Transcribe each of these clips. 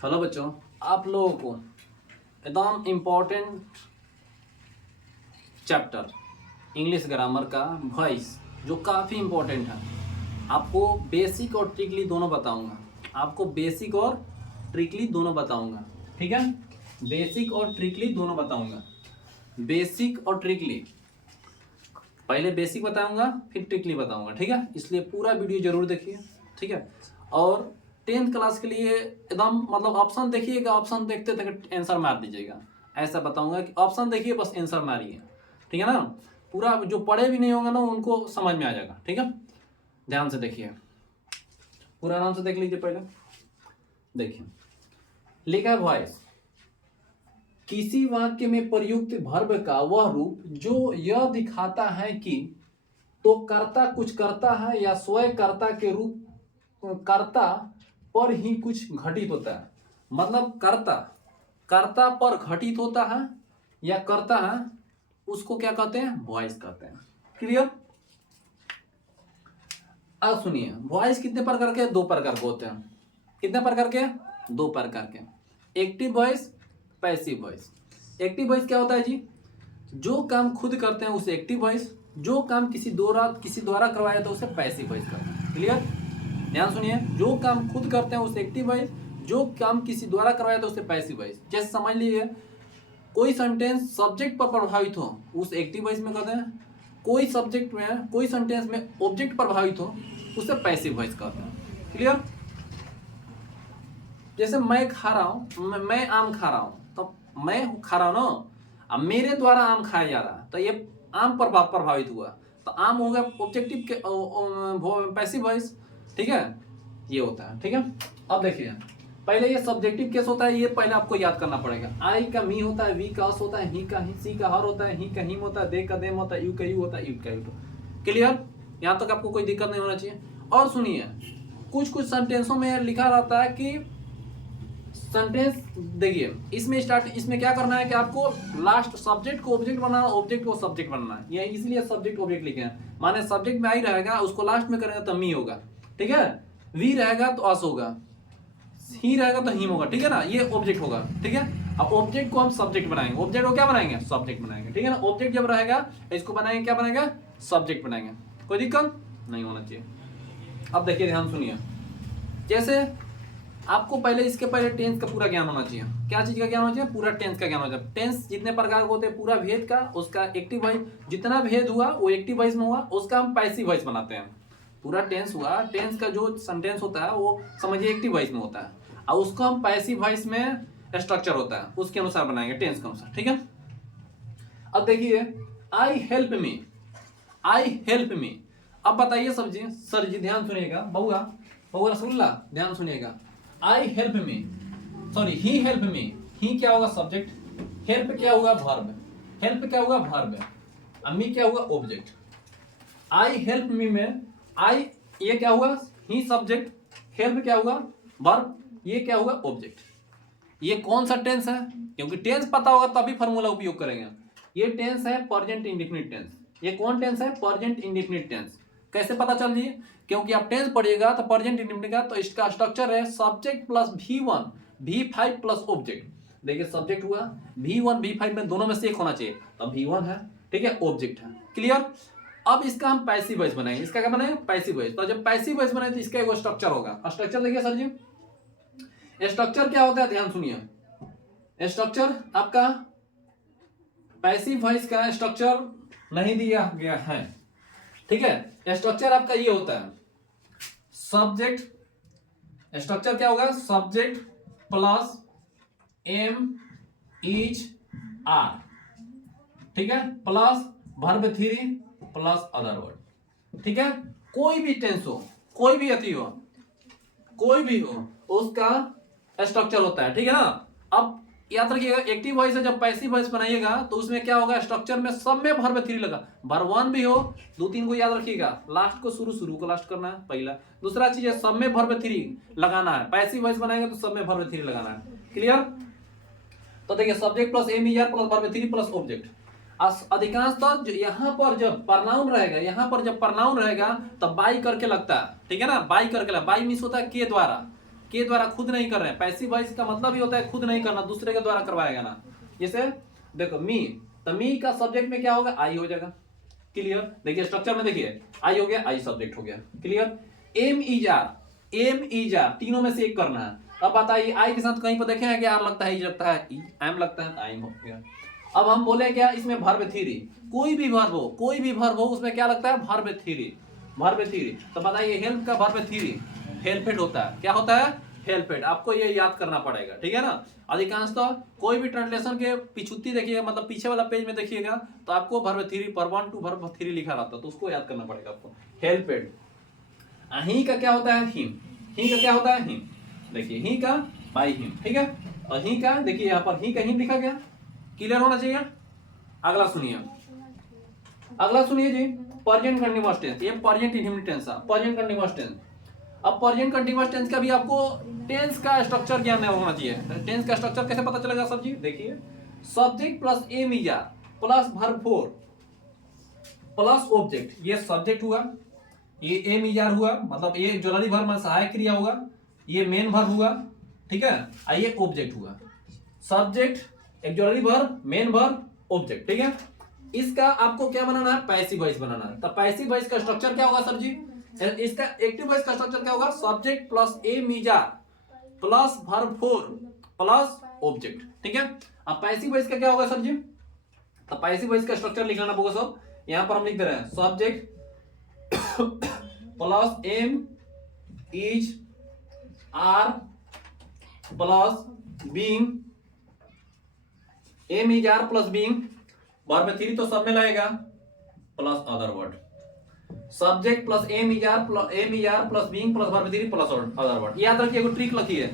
Hello बच्चों, आप लोगों को एकदम इम्पोर्टेंट चैप्टर इंग्लिश ग्रामर का वॉइस जो काफ़ी इम्पोर्टेंट है, आपको बेसिक और ट्रिकली दोनों बताऊंगा। आपको बेसिक और ट्रिकली दोनों बताऊंगा, ठीक है। बेसिक और ट्रिकली दोनों बताऊंगा। बेसिक और ट्रिकली, पहले बेसिक बताऊंगा फिर ट्रिकली बताऊंगा, ठीक है। इसलिए पूरा वीडियो जरूर देखिए, ठीक है। और 10th क्लास के लिए एकदम मतलब ऑप्शन देखिएगा, ऑप्शन देखते देखते आंसर मार दीजिएगा। ऐसा बताऊंगा कि ऑप्शन देखिए बस आंसर मारिए, ठीक है ना। पूरा जो पढ़े भी नहीं होंगे ना उनको समझ में आ जाएगा, ठीक है। ध्यान से देखिए, पूरा आराम से देख लीजिए। पहले देखिए, लिखा है वॉइस, किसी वाक्य में प्रयुक्त वर्ब का वह रूप जो यह दिखाता है कि तो कर्ता कुछ करता है या स्वयं कर्ता के रूप कर्ता पर ही कुछ घटित होता है। मतलब कर्ता पर घटित होता है या करता है, उसको क्या कहते हैं? वॉइस कहते हैं। क्लियर? अब सुनिए, वॉइस कितने प्रकार के? दो प्रकार के होते हैं। कितने प्रकार के? दो प्रकार के। Active voice, passive voice. Active voice क्या होता है जी? जो काम खुद करते हैं उसे एक्टिव वॉइस, जो काम किसी द्वारा करवाया जाता है उसे पैसिव वॉइस करते हैं। क्लियर? ध्यान सुनिए, जो काम खुद करते हैं उसे एक्टिव वॉइस, जो काम किसी द्वारा करवाया जाता है उसे पैसिव वॉइस। जैसे समझ लीजिए, कोई सेंटेंस सब्जेक्ट पर प्रभावित हो उस एक्टिव वॉइस में कहते हैं। कोई सब्जेक्ट में, कोई सेंटेंस में ऑब्जेक्ट प्रभावित हो उसे पैसिव वॉइस कहते हैं। क्लियर? जैसे मैं खा रहा हूं, मैं आम खा रहा हूं, तो मैं खा रहा हूं ना, अब मेरे द्वारा आम खाया जा रहा है तो ये आम पर प्रभावित हुआ, तो आम हो गया ऑब्जेक्टिव के पैसिव वॉइस, ठीक है। ये होता है, ठीक है। अब देखिए, पहले ये सब्जेक्टिव केस होता है, ये पहले आपको याद करना पड़ेगा। आई का मी होता है, वी का अस होता है, ही का ही, सी का हर होता है, ही का हिम होता है, दे का देम होता है, यू का यू होता है, यू का यू। क्लियर? यहाँ तक आपको कोई दिक्कत नहीं होना चाहिए। और सुनिए, कुछ सेंटेंसों में लिखा रहता है कि सेंटेंस, देखिए इसमें क्या करना है कि आपको लास्ट सब्जेक्ट को ऑब्जेक्ट बनाना, ऑब्जेक्ट को सब्जेक्ट बनाना है। ये इसलिए सब्जेक्ट ऑब्जेक्ट लिखे हैं। माने सब्जेक्ट में आई रहेगा, उसको लास्ट में करेंगे तो मी होगा, ठीक है। वी रहेगा तो अस होगा, ही रहेगा तो हिम होगा, ठीक है ना। ये ऑब्जेक्ट होगा, ठीक है। अब ऑब्जेक्ट को हम सब्जेक्ट बनाएंगे, ऑब्जेक्ट को क्या बनाएंगे? सब्जेक्ट बनाएंगे, ठीक है ना। ऑब्जेक्ट जब रहेगा इसको बनाएंगे, क्या बनाएंगे? सब्जेक्ट बनाएंगे। कोई दिक्कत नहीं होना चाहिए। अब देखिए, ध्यान सुनिए, जैसे आपको पहले इसके पहले टेंस का पूरा ज्ञान होना चाहिए। क्या चीज का ज्ञान होना चाहिए? पूरा टेंस का ज्ञान होना चाहिए। टेंस जितने प्रकार के होते हैं, पूरा भेद का, उसका एक्टिव वॉइस जितना भेद हुआ वो एक्टिव वॉइस में हुआ, उसका हम पैसिव वॉइस बनाते हैं। पूरा टेंस हुआ, टेंस का जो सेंटेंस होता है वो समझिए एक्टिव वॉइस में होता है, और उसको हम पैसिव वॉइस में स्ट्रक्चर होता है उसके अनुसार बनाएंगे, टेंस के अनुसार, ठीक है। अब देखिए, आई हेल्प मी, आई हेल्प मी। अब बताइए समझिए, सर जी ध्यान सुनिएगा, बउआ बउआ रसगुल्ला ध्यान सुनिएगा। I help me, sorry he help me, he क्या होगा? सब्जेक्ट, हेल्प क्या होगा? वर्ब, हेल्प क्या होगा? वर्ब, मी क्या होगा? ऑब्जेक्ट। आई हेल्प मी में आई ये क्या हुआ? ही सब्जेक्ट, हेल्प क्या होगा? वर्ब, ये क्या होगा? ऑब्जेक्ट। ये कौन सा टेंस है? क्योंकि टेंस पता होगा तभी फॉर्मूला उपयोग करेंगे। ये टेंस है प्रेजेंट इंडेफिनिट टेंस। ये कौन टेंस है? Present indefinite tense. कैसे पता चल रही है? क्योंकि आप टेंस पढ़िएगा तो प्रेजेंट इंडेफिनिट का, तो इसका स्ट्रक्चर है subject plus V1 V5 plus object. देखिए, सब्जेक्ट हुआ, V1 V5 में दोनों में से एक होना चाहिए, तब V1 है, ठीक है, ऑब्जेक्ट है। क्लियर? अब इसका हम पैसिव वॉइस बनाएंगे। इसका क्या बनाएंगे? Passive voice. तो जब पैसिव वॉइस बनाए तो इसका एक स्ट्रक्चर होगा। स्ट्रक्चर देखिए सर जी, स्ट्रक्चर क्या होता है? ध्यान सुनिए, स्ट्रक्चर आपका पैसिव वॉइस का स्ट्रक्चर नहीं दिया गया है, ठीक है। स्ट्रक्चर आपका ये होता है, सब्जेक्ट, स्ट्रक्चर क्या होगा? Subject plus am is are, ठीक है, plus verb 3 plus other word, ठीक है। कोई भी टेंस हो, कोई भी अति हो, कोई भी हो, उसका स्ट्रक्चर होता है, ठीक है ना। अब याद रखिएगा, एक्टिव वॉइस है, जब पैसिव वॉइस बनाइएगा तो उसमें क्या होगा? स्ट्रक्चर में सब में वर्ब 3 लगा, वर्ब 1 भी हो, 2-3 को याद रखिएगा, लास्ट को शुरू को लास्ट करना है, पहला। दूसरा चीज है, सब में वर्ब 3 लगाना है। पैसिव वॉइस बनाएंगे तो सब में वर्ब 3 लगाना है। क्लियर? तो देखिए, subject plus am are plus verb 3 plus object. अधिकांश तो यहाँ पर जब प्रनाउन रहेगा, यहाँ पर जब प्रनाउन रहेगा तब बाई करके लगता है, ठीक है ना। बाई करके लगता, बाई मीन्स होता है के द्वारा, के द्वारा खुद नहीं कर रहे हैं। पैसिव वॉइस का मतलब ही होता है खुद नहीं करना, दूसरे के द्वारा करवाएगा ना। जैसे देखो मी, तो मी का सब्जेक्ट में क्या होगा, आई हो जाएगा। क्लियर, देखिए स्ट्रक्चर में देखिए आई हो गया, आई सब्जेक्ट हो गया। Clear, am is are, am is are, तीनों में से एक करना है। अब बताइए आई के साथ कहीं पर देखे हैं कि आर लगता है, ई लगता है, एम लगता है, आई हो गया। अब हम बोले क्या, इसमें वर्ब थ्री, कोई भी वर्ब हो, कोई भी वर्ब हो उसमें क्या लगता है, वर्ब थ्री, वर्ब थ्री। तो बताइए हेल्प का वर्ब थ्री हेल्पेड होता है, क्या होता है, हेल्पेड। आपको ये याद करना पड़ेगा, ठीक है ना। अधिकांश तो कोई भी ट्रांसलेशन के पिछुत्ती देखिएगा, मतलब पीछे वाला पेज में देखिएगा तो आपको verb three, verb 1 to verb 3 लिखा रहता है, तो उसको याद करना पड़ेगा आपको, हेल्पेड। ही का क्या होता है, हिम, ही का क्या होता है, हिम। देखिए ही का बाई हिम, ठीक है। और ही का देखिए यहाँ पर ही का हिम लिखा गया, क्लियर होना चाहिए। अगला सुनिए, अगला सुनिए जी, प्रेजेंट कंटीन्यूअस टेंस। ये प्रेजेंट इंडेफिनिट टेंस है, प्रेजेंट कंटीन्यूअस टेंस। अब प्रेजेंट कंटीन्यूअस टेंस का भी आपको टेंस का स्ट्रक्चर ज्ञान होना चाहिए। टेंस का स्ट्रक्चर कैसे पता चलेगा सर जी, देखिए subject plus am is are plus verb 4 plus object, ये सब्जेक्ट हुआ, ये एम इज आर हुआ, मतलब ये जुलरी वर्ब में सहायक क्रिया होगा, ये मेन वर्ब हुआ, ठीक है। ये ऑब्जेक्ट हुआ, सब्जेक्ट एक jewellery verb, main verb, object, ठीक है। इसका आपको क्या बनाना है, पैसिव वॉइस बनाना है। तो पैसिव वॉइस का स्ट्रक्चर क्या होगा सर जी, इसका एक्टिव वॉइस का स्ट्रक्चर क्या होगा, subject plus am is are plus verb 4 plus object, ठीक है। अब पैसिव वॉइस का क्या होगा सर जी, तो पैसिव वॉइस का स्ट्रक्चर लिखना होगा सब। यहां पर हम लिख दे रहे हैं subject plus am is are plus being, am is are plus being, verb 3 तो सब में लगेगा, plus other word, subject plus am is are plus being plus verb 3 plus other word. याद रखिए, एक ट्रिक लिखी है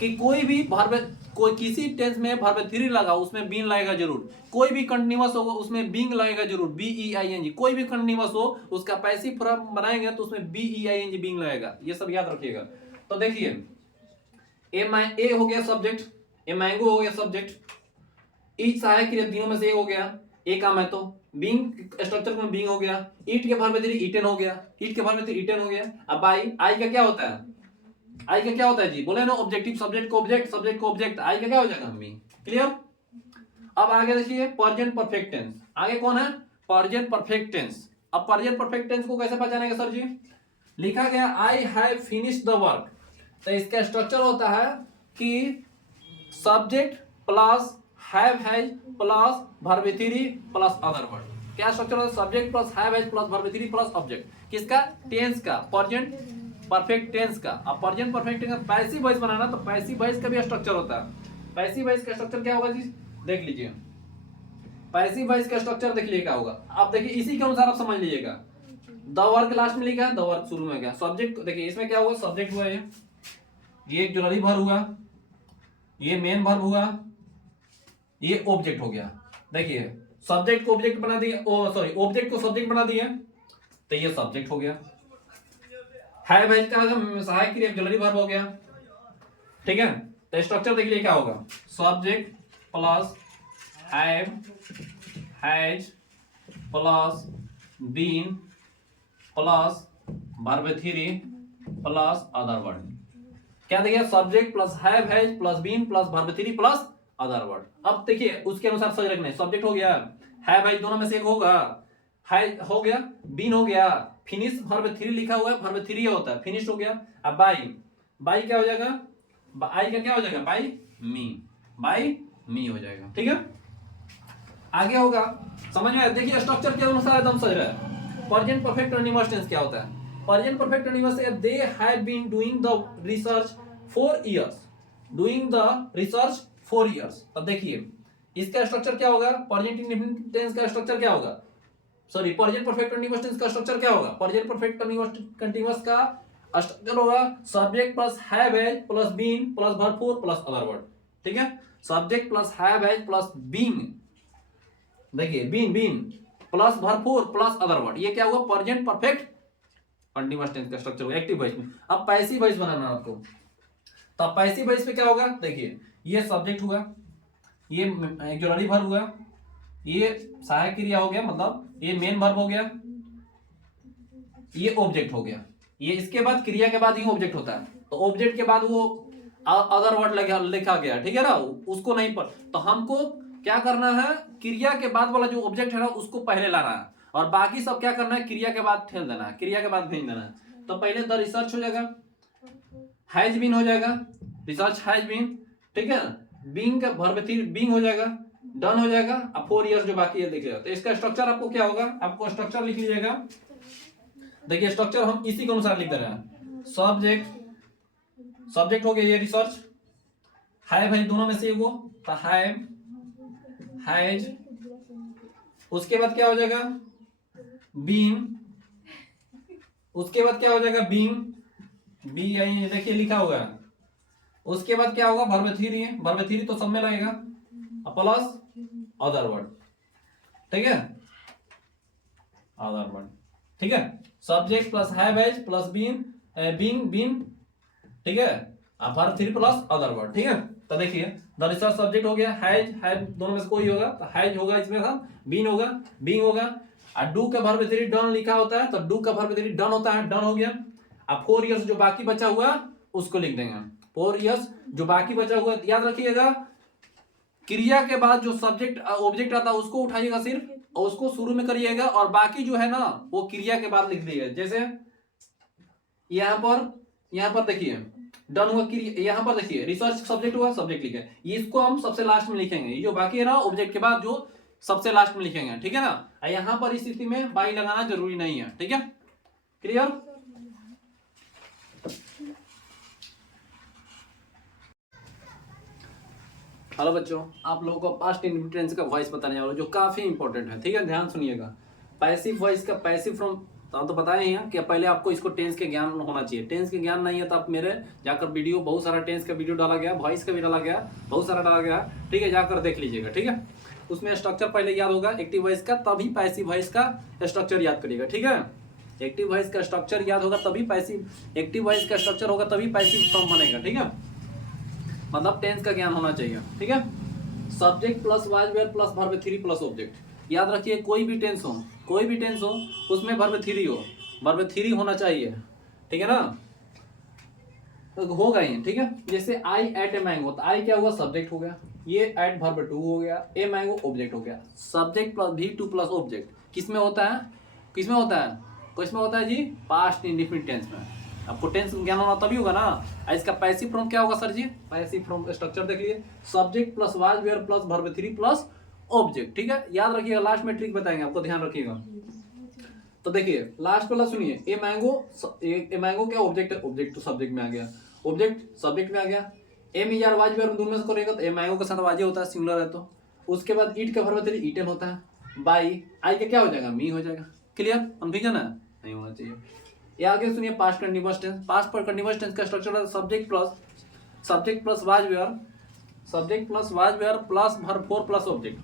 कि कोई भी वर्ब, कोई किसी टेंस में वर्ब 3 लगा उसमें बीइंग लगेगा जरूर, कोई भी कंटीन्यूअस होगा उसमें बीइंग लगेगा जरूर, बीईआईएनजी, कोई भी कंटीन्यूअस हो उसका पैसिव फॉर्म बनाएंगे तो उसमें बीईआईएनजी बीइंग लगेगा, ये सब याद रखिएगा। तो देखिए ए हो गया सब्जेक्ट, ए मैंगो हो गया सब्जेक्ट, ईच सहायक क्रिया तीनों में से एक हो गया, एक काम है तो बीइंग स्ट्रक्चर में बीइंग हो गया, ईट के वर्ब 3 ईटन हो गया, ईट के वर्ब 3 ईटन हो गया। अब आई का क्या होता है, आई का क्या होता है जी, बोले ना ऑब्जेक्टिव, सब्जेक्ट को ऑब्जेक्ट, सब्जेक्ट को ऑब्जेक्ट, आई का क्या हो जाएगा मी, क्लियर। अब आगे देखिए प्रेजेंट परफेक्ट टेंस, आगे कौन है, प्रेजेंट परफेक्ट टेंस। अब प्रेजेंट परफेक्ट टेंस को कैसे पहचानेंगे सर जी, लिखा गया I have finished the work. तो इसका स्ट्रक्चर होता है कि subject plus have has plus verb 3 plus other word. क्या स्ट्रक्चर होता है, subject plus have has plus verb 3 plus object, किसका, टेंस का, प्रेजेंट परफेक्ट टेंस का। अब प्रेजेंट परफेक्ट टेंस का पैसिव वॉइस बनाना, तो पैसिव वॉइस का भी स्ट्रक्चर होता है। पैसिव वॉइस का स्ट्रक्चर क्या होगा जी, देख लीजिए, पैसिव वॉइस का स्ट्रक्चर देख लीजिए क्या होगा। आप देखिए इसी के अनुसार आप समझ लीजिएगा। द वर्ब लास्ट में लिखा है, द वर्ब शुरू में गया, सब्जेक्ट देखिए इसमें क्या हुआ, सब्जेक्ट हुआ, ये एक जुलरी वर्ब हुआ, ये मेन वर्ब हुआ, ये ऑब्जेक्ट हो गया। देखिए सब्जेक्ट को ऑब्जेक्ट बना दिया, सॉरी ऑब्जेक्ट को सब्जेक्ट बना दिया, तो ये सब्जेक्ट हो गया। हैव हैज का सहायक क्रिया जुलरी वर्ब हो गया, ठीक है। तो स्ट्रक्चर देख लीजिए क्या होगा, subject plus have has plus been plus verb 3 plus other word. क्या देखिए, subject plus have has plus been plus verb 3 plus other word. अब देखिए उसके अनुसार सही रखना है, सब्जेक्ट हो गया, हैव हैज दोनों में से एक होगा, हैज हो गया, बीन हो गया, फिनिश वर्ब 3 लिखा हुआ है, वर्ब 3 होता है, फिनिश हो गया। अब बाई क्या हो जाएगा, आई का क्या हो जाएगा, बाई मी हो जाएगा, ठीक है। आगे होगा, समझ में आया, देखिए स्ट्रक्चर के अनुसार एकदम सही रहा है। प्रेजेंट परफेक्ट कंटीन्यूअस टेंस क्या होता है, प्रेजेंट परफेक्ट कंटीन्यूअस से they have been doing the research for years, doing the research for years. अब देखिए इसका स्ट्रक्चर क्या होगा, प्रेजेंट इंडेफिनिट टेंस का स्ट्रक्चर क्या होगा, sorry present perfect continuous tense का स्ट्रक्चर क्या होगा, प्रेजेंट परफेक्ट कंटीन्यूअस का स्ट्रक्चर होगा subject plus have has plus been plus verb 4 plus other word, ठीक है। Subject plus have has plus being, देखिए been plus verb 4 plus other word, ये क्या हुआ, प्रेजेंट परफेक्ट कंटीन्यूअस टेंस का structure होगा एक्टिव वॉइस में। अब पैसिव वॉइस बनाना आपको, तो पैसिव वॉइस पे क्या होगा, देखिए ये सब्जेक्ट हुआ, ये ऑक्सिलरी वर्ब हुआ, ये सहायक क्रिया हो गया, मतलब ये मेन वर्ब हो गया, ये ऑब्जेक्ट हो गया, ये इसके बाद क्रिया के बाद ही ऑब्जेक्ट होता है, तो ऑब्जेक्ट के बाद वो अदर वर्ड लिखा गया, ठीक है ना, उसको नहीं पर, तो हमको क्या करना है, क्रिया के बाद वाला जो ऑब्जेक्ट है ना उसको पहले लाना है, और बाकी सब क्या करना है, क्रिया के बाद ठेल देना है, क्रिया के बाद भेज देना है। तो पहले द रिसर्च हो जाएगा, हैज बीन हो जाएगा, रिसर्च हैज बीन, ठीक है, बीइंग का वर्ब 3 बीइंग हो जाएगा, डन हो जाएगा, अब 4 इयर्स जो बाकी है देख लिया। तो इसका स्ट्रक्चर आपको क्या होगा, आपको स्ट्रक्चर लिख लीजिएगा। देखिए स्ट्रक्चर हम इसी के अनुसार लिख दे रहे हैं, सब्जेक्ट हो गया ये रिसर्च, है भाई दोनों में से एगो, तो हैव, हैज, उसके बाद क्या हो जाएगा, बीन, उसके बाद क्या हो जाएगा, बीन, बी देखिए लिखा हुआ है, उसके बाद क्या होगा, वर्ब 3, वर्ब 3 तो सब में लगेगा, प्लस अदर वर्ड, ठीक है, अदर वर्ड, ठीक है, subject plus have has plus been, been, ठीक है, अब वर्ब 3 प्लस अदर वर्ड, ठीक है। तो देखिए द रिसर्च सब्जेक्ट हो गया, हैज, हैव दोनों में से कोई होगा, तो हैज होगा इसमें था, बीन होगा, बीइंग होगा, और डू का वर्ब 3 डन लिखा होता है, तो डू का वर्ब 3 डन होता है, डन हो गया। अब 4 इयर्स जो बाकी बचा हुआ उसको लिख देंगे, 4 इयर्स जो बाकी बचा हुआ, याद रखिएगा क्रिया के बाद जो सब्जेक्ट ऑब्जेक्ट आता है उसको उठाइएगा सिर्फ, और उसको शुरू में करिएगा, और बाकी जो है ना वो क्रिया के बाद लिख दिएगा। जैसे यहाँ पर देखिए डन हुआ, यहाँ पर देखिए रिसर्च सब्जेक्ट हुआ, सब्जेक्ट लिखे, इसको हम सबसे लास्ट में लिखेंगे, ये जो बाकी है ना ऑब्जेक्ट के बाद जो सबसे लास्ट में लिखेंगे, ठीक है ना। यहाँ पर इस स्थिति में बाई लगाना जरूरी नहीं है, ठीक है, क्लियर। हेलो बच्चों, आप लोगों को पास्ट इंडेफिनिट टेंस का वॉइस बताने वाला जो काफी इंपॉर्टेंट है, ठीक है, ध्यान सुनिएगा। पैसिव वॉइस का पैसिव फ्रॉम तो बताए हैं कि पहले आपको इसको टेंस के ज्ञान होना चाहिए, टेंस के ज्ञान नहीं है तो आप मेरे जाकर वीडियो, बहुत सारा टेंस का वीडियो डाला गया, वॉइस का भी डाला गया, बहुत सारा डाला गया, ठीक है, जाकर देख लीजिएगा, ठीक है। उसमें स्ट्रक्चर पहले याद होगा एक्टिव वॉइस का, तभी पैसिव वॉइस का स्ट्रक्चर याद करिएगा, ठीक है। एक्टिव वॉइस का स्ट्रक्चर याद होगा तभी पैसिव, एक्टिव वॉइस का स्ट्रक्चर होगा तभी पैसिव फॉर्म बनेगा, ठीक है, मतलब टेंस का ज्ञान होना चाहिए, ठीक है। Subject plus was were plus verb 3 plus object, याद रखिए कोई भी टेंस हो उसमें वर्ब 3 हो, वर्ब 3 होना चाहिए, ठीक है ना, तो होगा ही, ठीक है। जैसे आई एट ए मैंगो, तो आई क्या हुआ, सब्जेक्ट हो गया, ये एट वर्ब 2 हो गया, ए मैंगो ऑब्जेक्ट हो गया, subject plus V2 plus object किसमें होता है, किसमें होता है, किसमें होता है जी, पास्ट इंडेफिनिट टेंस में। आपको टेंस ज्ञान होना तभी होगा ना। इसका पैसिव फॉर्म क्या होगा sir ji, passive form structure देख लिए, subject plus was were plus verb 3 plus object, ठीक है, याद रखिएगा, लास्ट में ट्रिक बताएंगे आपको, ध्यान रखिएगा। तो देखिए लास्ट वाला सुनिए, ए मैंगो क्या ऑब्जेक्ट है, ऑब्जेक्ट तो सब्जेक्ट में आ गया, ऑब्जेक्ट सब्जेक्ट में आ गया, एम यार वाज वेयर दोनों में से करेगा तो ए मैंगो के साथ वाजे होता है, सिंगुलर है तो। उसके बाद ईट का वर्ब 3 ईटन होता है, बाई आई का क्या हो जाएगा, मी हो जाएगा, क्लियर, कंफ्यूजन है नहीं होना चाहिए। ये आगे सुनिए पास्ट कंटीन्यूअस टेंस, पास्ट पर कंटीन्यूअस टेंस का स्ट्रक्चर है subject plus was were, subject plus was were plus verb 4 plus object,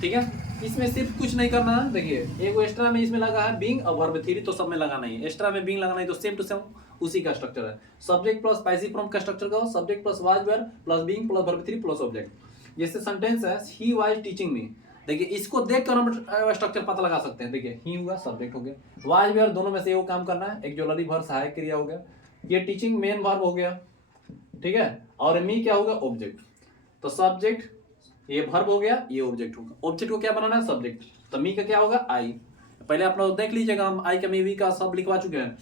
ठीक है। इसमें सिर्फ कुछ नहीं करना है, देखिए एक एक्स्ट्रा में इसमें लगा है बीइंग और वर्ब 3 तो सब में लगा नहीं है, एक्स्ट्रा में बीइंग लगाना है तो सेम टू सेम उसी का स्ट्रक्चर है। सब्जेक्ट प्लस पैसिव फॉर्म का स्ट्रक्चर का subject plus was were plus being plus verb 3 plus object. जैसे सेंटेंस है ही वाज टीचिंग मी, देखिए इसको देखकर हम स्ट्रक्चर पता लगा सकते हैं, देखिए ही हुआ सब्जेक्ट हो गया, वाज वेयर दोनों में से वो काम करना है, एक्जुलरी वर्ब सहायक क्रिया हो गया, ये टीचिंग मेन वर्ब हो गया, ठीक है, और मी क्या होगा, ऑब्जेक्ट। तो सब्जेक्ट ये वर्ब हो गया, ये ऑब्जेक्ट होगा, ऑब्जेक्ट को क्या बनाना है, सब्जेक्ट, तो मी का क्या होगा, आई। पहले आप लोग देख लीजिएगा, हम आई का मी वी का सब लिखवा चुके हैं,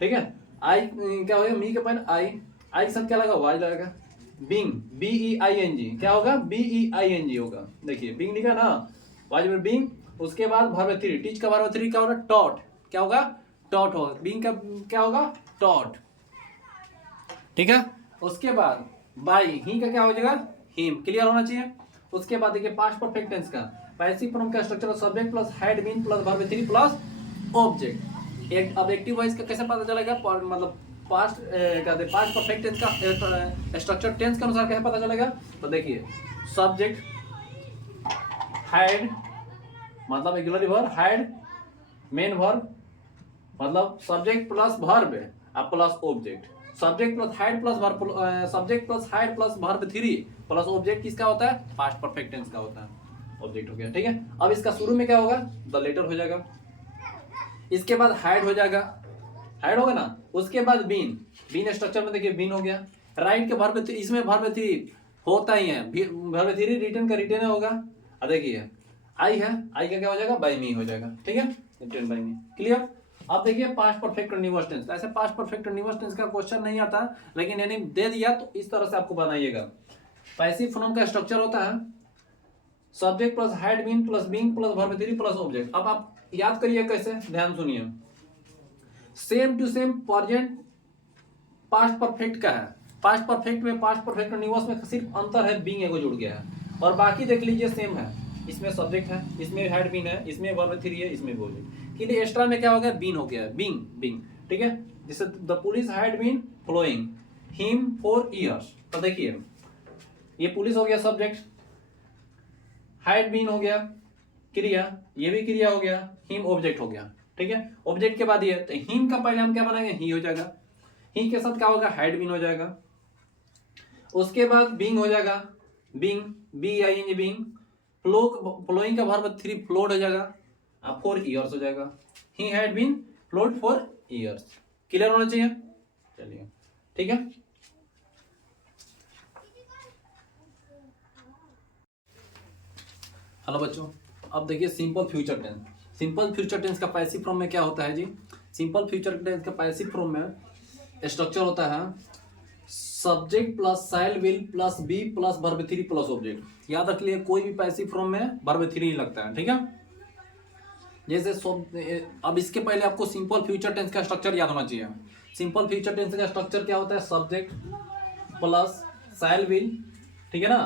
ठीक है। आई क्या होगा, मी के पहले आई के साथ क्या लगा, वाज लगेगा, बीइंग BEING क्या होगा, BEING होगा, देखिए बीइंग लिखा ना, वाज वेयर बीइंग, उसके बाद वर्ब 3 टीच का वर्ब 3 क्या होगा, टॉट, क्या होगा, टॉट होगा, बीइंग का क्या होगा, टॉट, ठीक है। उसके बाद बाई ही का क्या हो जाएगा, हिम, क्लियर होना चाहिए। उसके बाद देखिए पास्ट परफेक्ट टेंस का पैसिव फॉर्म का structure subject plus had been plus verb 3 plus object. एक ऑब्जेक्टिव वॉइस का कैसे पता चलेगा, मतलब पास्ट परफेक्ट टेंस का स्ट्रक्चर टेंस के अनुसार कैसे पता चलेगा, तो देखिए सब्जेक्ट हैड मतलब auxiliary verb, had main verb मतलब सब्जेक्ट प्लस वर्ब अब plus object, subject plus had plus verb, subject plus had plus verb 3 plus object किसका होता है, पास्ट परफेक्ट टेंस का होता है, ऑब्जेक्ट हो गया, ठीक है। अब इसका शुरू में क्या होगा, द लेटर हो जाएगा, इसके बाद हैड हो जाएगा, हाइड होगा ना। उसके बाद बीन, बीन स्ट्रक्चर में देखिए बीन हो गया। राइट के वर्ब थ्री, इसमें वर्ब थ्री होता ही है, वर्ब थ्री रिटर्न का रिटर्न होगा। अब देखिए आई है, आई का क्या हो जाएगा, बाय मी हो जाएगा, ठीक है, रिटर्न बाय मी, क्लियर। अब देखिए पास्ट परफेक्ट कंटीन्यूअस टेंस, ऐसे पास्ट परफेक्ट कंटीन्यूअस टेंस का क्वेश्चन नहीं आता, लेकिन यानी दे दिया तो इस तरह से आपको बनाइएगा। पैसिव फॉर्म का स्ट्रक्चर होता है subject plus had been plus being plus verb three plus object. अब आप याद करिए कैसे, ध्यान सुनिए। Same to same present past perfect का है। पास्ट परफेक्ट में, पास्ट परफेक्ट कंटीन्यूअस में सिर्फ अंतर है, बीइंग एगो जुड़ गया है, और बाकी देख लीजिए सेम है। इसमें सब्जेक्ट है, इसमें हैड बीन है, इसमें वर्ब थ्री है, इसमें भी ऑब्जेक्ट, कि एक्स्ट्रा में क्या हो गया, बीन हो गया, बीइंग बीइंग, ठीक है। जैसे the police had been following him for years, तो देखिए ये पुलिस हो गया सब्जेक्ट, हैड बीन हो गया क्रिया, ये भी क्रिया हो गया, हिम ऑब्जेक्ट हो गया, ठीक है। ऑब्जेक्ट के बाद ये, तो हिम का पहले हम क्या बनाएंगे, ही हो जाएगा, ही के साथ क्या होगा, हैड बीन हो जाएगा। उसके बाद बीइंग हो जाएगा, being B I N being, following का वर्ब थ्री फ्लोड हो जाएगा, फॉर इयर्स हो जाएगा, he had been followed for years, clear होना चाहिए, चलिए ठीक है। हेलो बच्चों, अब देखिए simple future tense. Simple future tense का पैसिव फॉर्म में क्या होता है जी, सिंपल फ्यूचर टेंस का पैसिव फॉर्म में स्ट्रक्चर होता है subject plus shall will plus be plus verb three plus object. याद रख लिए कोई भी पैसिव फॉर्म में वर्ब थ्री ही लगता है, ठीक है। जैसे अब इसके पहले आपको सिंपल फ्यूचर टेंस का स्ट्रक्चर याद होना चाहिए। सिंपल फ्यूचर टेंस का स्ट्रक्चर क्या होता है, सब्जेक्ट प्लस साइल विल, ठीक है ना,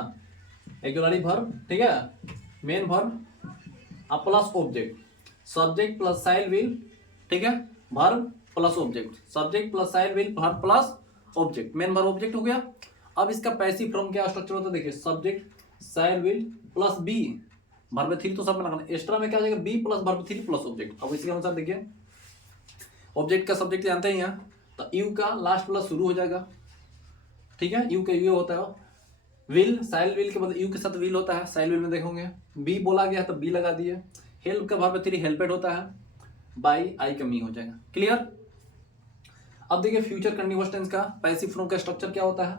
ऑक्सिलरी वर्ब, ठीक है, main verb plus object, subject plus shall will, ठीक है, verb plus object, subject plus shall will verb plus object, main verb object हो गया। अब इसका पैसिव फॉर्म क्या स्ट्रक्चर होता है, देखिए subject shall will plus be, verb three तो सब में लगाना, एक्स्ट्रा में क्या हो जाएगा, be plus verb three plus object. अब इसी के अनुसार देखिए ऑब्जेक्ट का सब्जेक्ट जानते हैं यहाँ, तो यू का लास्ट प्लस शुरू हो जाएगा, ठीक है, यू का यू होता है, विल साइल विल के बाद यू के साथ विल होता है, साइल विल में देखोगे बी बोला गया तो बी लगा दिए, हेल्प का वर्ब थ्री हेल्पेड होता है, बाई आई का मी हो जाएगा, क्लियर। अब देखिए फ्यूचर कंटीन्यूअस टेंस का पैसिव फॉर्म का स्ट्रक्चर क्या होता है,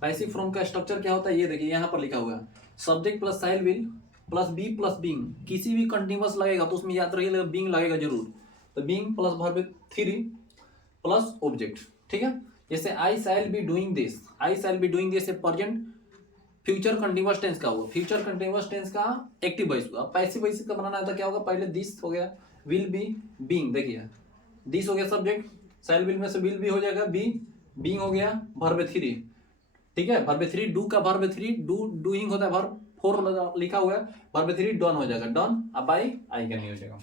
पैसिव फॉर्म का स्ट्रक्चर क्या होता है, ये देखिए यहाँ पर लिखा हुआ है subject plus shall will plus be plus being, किसी भी कंटीन्यूअस लगेगा तो उसमें याद रखिएगा बीइंग लगेगा जरूर, तो being plus verb three plus object, ठीक है। जैसे I shall be doing this, I shall be doing this present future continuous tense का हुआ, फ्यूचर कंटीन्यूअस टेंस का एक्टिव वॉइस हुआ। पैसिव वॉइस का बनाना है तो क्या होगा, पहले दिस हो गया, विल बी बीइंग, देखिए दिस हो गया सब्जेक्ट, शैल विल में से विल भी हो जाएगा, बी बीइंग हो गया, वर्ब थ्री, ठीक है, वर्ब थ्री डू का वर्ब थ्री डू डूइंग होता है, वर्ब फोर लिखा हुआ है, वर्ब थ्री डन हो जाएगा, डन, अब बाई आई का नहीं हो जाएगा,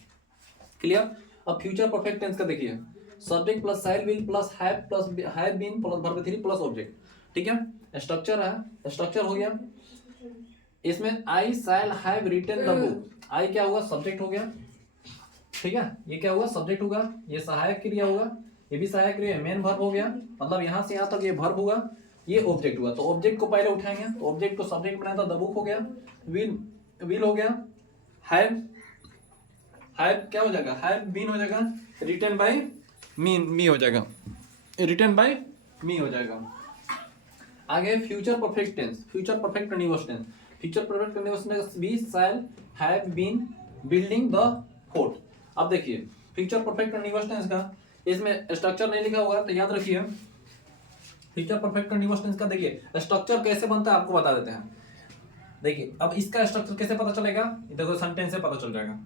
क्लियर। अब फ्यूचर परफेक्ट टेंस का देखिए subject plus shall will plus have been plus verb three plus object, ठीक है। स्ट्रक्चर है, स्ट्रक्चर हो गया, इसमें I shall have written the book, I क्या हुआ, सब्जेक्ट हो गया, ठीक है, ये क्या हुआ, सब्जेक्ट होगा, ये सहायक क्रिया होगा, ये भी सहायक क्रिया, मेन वर्ब हो गया, मतलब यहां से यहां तक ये वर्ब होगा, ये ऑब्जेक्ट हुआ, तो ऑब्जेक्ट को पहले उठाएंगे, तो ऑब्जेक्ट को सब्जेक्ट बनाया था, द बुक हो गया, विल हो गया, हैव क्या हो जाएगा, हैव बीन हो जाएगा, रिटन बाय मी हो जाएगा, रिटन बाय मी हो जाएगा। आगे future perfect tense, future perfect continuous tense, future perfect continuous tense we shall have been building the fort. अब देखिए फ्यूचर परफेक्ट कंटीन्यूअस टेंस का इसमें स्ट्रक्चर नहीं लिखा होगा, तो याद रखिए फ्यूचर परफेक्ट कंटीन्यूअस टेंस का देखिए स्ट्रक्चर कैसे बनता है आपको बता देते हैं। देखिए अब इसका स्ट्रक्चर कैसे पता चलेगा, देखो सेंटेंस से पता चल जाएगा।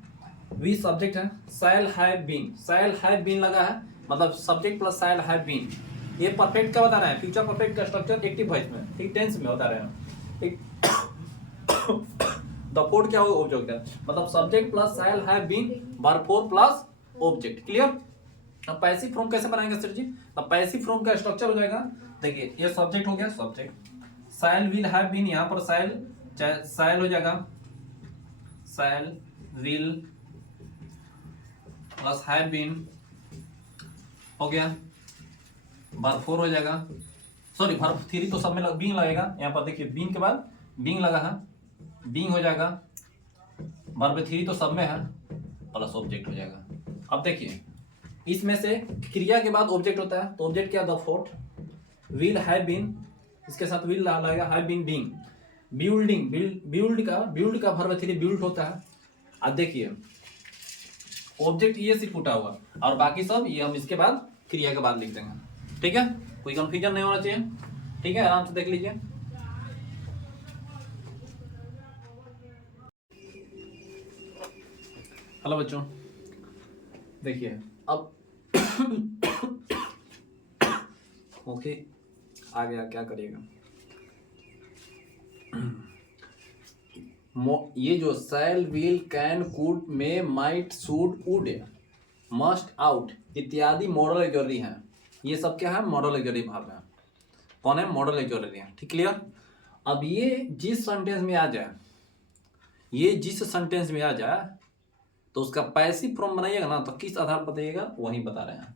वी सब्जेक्ट है, शैल हैव बीन लगा है, मतलब subject plus shall have been, ये परफेक्ट का बता रहा है, फ्यूचर परफेक्ट का स्ट्रक्चर एक्टिव वॉइस में, ठीक, टेंस में बता रहे हैं, ठीक। द फोर्थ क्या होगा, ऑब्जेक्ट है, मतलब subject plus shall have been verb four plus object, clear. अब पैसिव फॉर्म कैसे बनाएंगे सर जी, अब पैसिव फॉर्म का स्ट्रक्चर हो जाएगा, देखिए ये सब्जेक्ट हो गया, subject shall will have been, यहाँ पर शैल हो जाएगा, shall will plus have been हो गया, वर्ब फोर हो जाएगा, सॉरी वर्ब थ्री तो सब में बीइंग लगेगा, यहाँ पर देखिए बीइंग के बाद बीइंग लगा है, बीइंग हो जाएगा, वर्ब थ्री तो सब में है, प्लस ऑब्जेक्ट हो जाएगा। अब देखिए इसमें से क्रिया के बाद ऑब्जेक्ट होता है, तो ऑब्जेक्ट क्या, the fort, will have been, इसके साथ विल लगेगा, have been being, building, build का वर्ब 3 बिल्ड होता है। अब देखिए ऑब्जेक्ट ये सिर्फ उठा हुआ और बाकी सब ये हम इसके बाद क्रिया के बाद लिख देंगे। ठीक है, कोई कंफ्यूजन नहीं होना चाहिए। ठीक है, आराम से देख लीजिए। हेलो बच्चों, देखिए अब ओके आ गया, क्या करिएगा। ये जो shall, will, can, could, may, might, should, would, must, ought इत्यादि मॉडल ऑक्सिलरी हैं। ये सब क्या है, मॉडल ऑक्सिलरी भाग है। कौन है, मॉडल ऑक्सिलरी है। ठीक, क्लियर। अब ये जिस सेंटेंस में आ जाए, ये जिस सेंटेंस में आ जाए तो उसका पैसिव फॉर्म बनाइएगा ना, तो किस आधार पर बताइएगा, वही बता रहे हैं।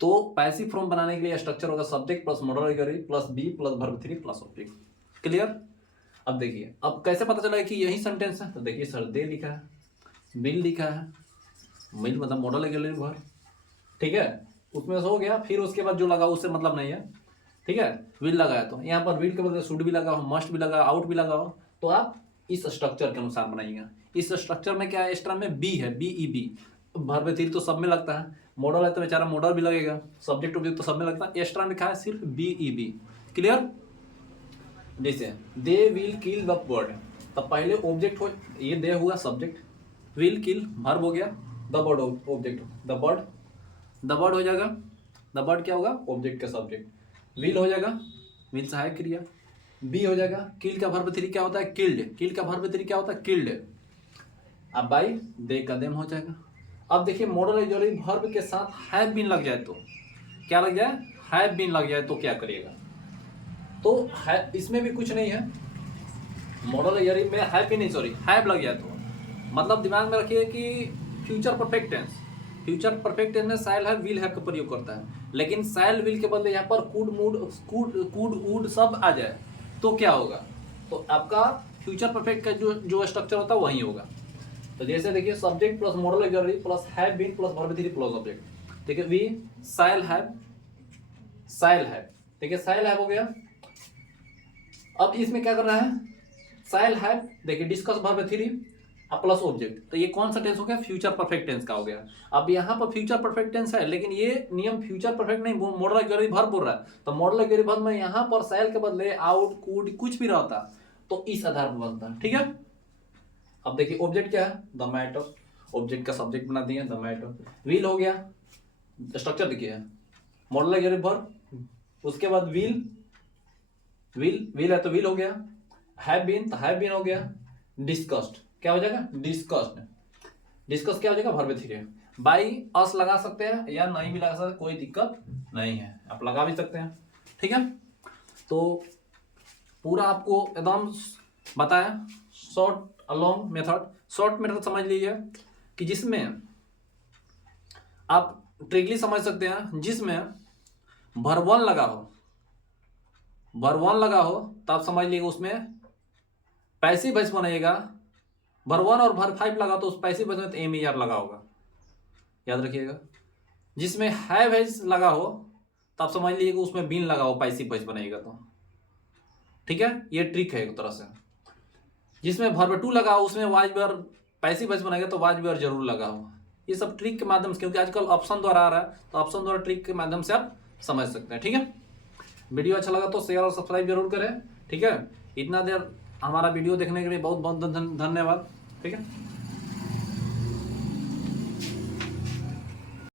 तो पैसिव फॉर्म बनाने के लिए स्ट्रक्चर होगा subject plus modal auxiliary plus be plus verb 3 plus object. Clear. अब देखिए, अब कैसे पता चला कि यही सेंटेंस है, तो देखिए सर दे लिखा है, बिल लिखा है, मिल मतलब मॉडल ऑक्सिलरी वर्ब। ठीक है, उसमें से हो गया। फिर उसके बाद जो लगा उससे मतलब नहीं है। ठीक है, विल लगाया तो यहाँ पर विल के बदले शुड भी लगा हो, मस्ट भी लगा, आउट भी लगा हो, तो आप इस स्ट्रक्चर के अनुसार बनाइएगा। इस स्ट्रक्चर में क्या है, एक्स्ट्रा में बी है, BEB, वर्ब 3 तो सब में लगता है, मॉडल है तो बेचारा मॉडल भी लगेगा, सब्जेक्ट ऑब्जेक्ट तो सब में लगता है, एक्स्ट्रा में क्या है, सिर्फ BEB। क्लियर। जैसे they will kill the bird, तब पहले ऑब्जेक्ट हो, ये दे हुआ सब्जेक्ट, विल किल वर्ब हो गया, the bird object, the bird हो जाएगा, द बर्ड क्या होगा, ऑब्जेक्ट का सब्जेक्ट, विल हो जाएगा, विल सहायक क्रिया, बी हो जाएगा, किल का वर्ब 3 क्या होता है, किल्ड, किल का वर्ब 3 क्या होता है, किल्ड। अब बाई दे का देम हो जाएगा। अब देखिए मॉडल ऑक्सिलरी वर्ब के साथ हैव बीन लग जाए तो क्या लग जाए, हैव बीन लग जाए तो क्या करिएगा, तो इसमें भी कुछ नहीं है, मॉडल ऑक्सिलरी में हैव बीन नहीं, सॉरी हैव लग जाए तो मतलब दिमाग में रखिए कि future perfect tense, future perfect tense में शैल है, विल है का प्रयोग करता है, लेकिन शैल विल के बदले यहाँ पर कुड वुड सब आ जाए तो क्या होगा, तो आपका फ्यूचर परफेक्ट का जो स्ट्रक्चर होता है वही होगा। तो जैसे देखिए subject plus modal auxiliary plus have been plus verb 3 plus object. ठीक है, वी शैल हैव, ठीक है, शैल हैव हो गया। अब इसमें क्या कर रहा है, शैल हैव, देखिए डिस्कस वर्ब 3 प्लस ऑब्जेक्ट, तो ये कौन सा टेंस हो गया, फ्यूचर परफेक्ट टेंस का हो गया। अब यहाँ पर फ्यूचर परफेक्ट टेंस है, लेकिन ये नियम फ्यूचर परफेक्ट नहीं, मॉडल ऑक्सिलरी वर्ब बोल रहा है, तो मॉडल ऑक्सिलरी वर्ब में यहाँ पर शैल के बदले आउट, कुड कुछ भी रहता तो इस आधार पर बनता। ठीक है। अब देखिए ऑब्जेक्ट क्या है, द मैटर, ऑब्जेक्ट का सब्जेक्ट बना दिया द मैटर, विल हो गया, स्ट्रक्चर देखिए मॉडल ऑक्सिलरी वर्ब, उसके बाद विल है तो विल हो गया, हैव बीन तो हैव बीन हो गया, डिस्कस्ड क्या हो जाएगा, डिस्कस क्या हो जाएगा, वर्ब 3। बाई अस लगा सकते हैं या नहीं भी लगा सकते, कोई दिक्कत नहीं है, आप लगा भी सकते हैं। ठीक है, तो पूरा आपको एकदम बताया short along method. Short method समझ लीजिए कि जिसमें आप ट्रिकली समझ सकते हैं, जिसमें वर्ब 1 लगा हो तो आप समझ लीजिए उसमें पैसिव वॉइस बनाइएगा, वर्ब 1 और वर्ब 5 लगा तो उस पैसिव वॉइस में तो MER लगा होगा, याद रखिएगा। जिसमें हैव हैज लगा हो तो आप समझ लीजिए कि उसमें बीन लगा हो, पैसिव वॉइस बनाइएगा तो। ठीक है, ये ट्रिक है एक तरह से। जिसमें वर्ब 2 लगा हो उसमें वाज वर्ब पैसिव वॉइस बनाएगा तो वाज वर्ब जरूर लगा हो। ये सब ट्रिक के माध्यम से, क्योंकि आजकल ऑप्शन द्वारा आ रहा है तो ऑप्शन द्वारा ट्रिक के माध्यम से आप समझ सकते हैं। ठीक है, वीडियो अच्छा लगा तो शेयर और सब्सक्राइब जरूर करें। ठीक है, इतना देर हमारा वीडियो देखने के लिए बहुत बहुत धन्यवाद। ठीक है।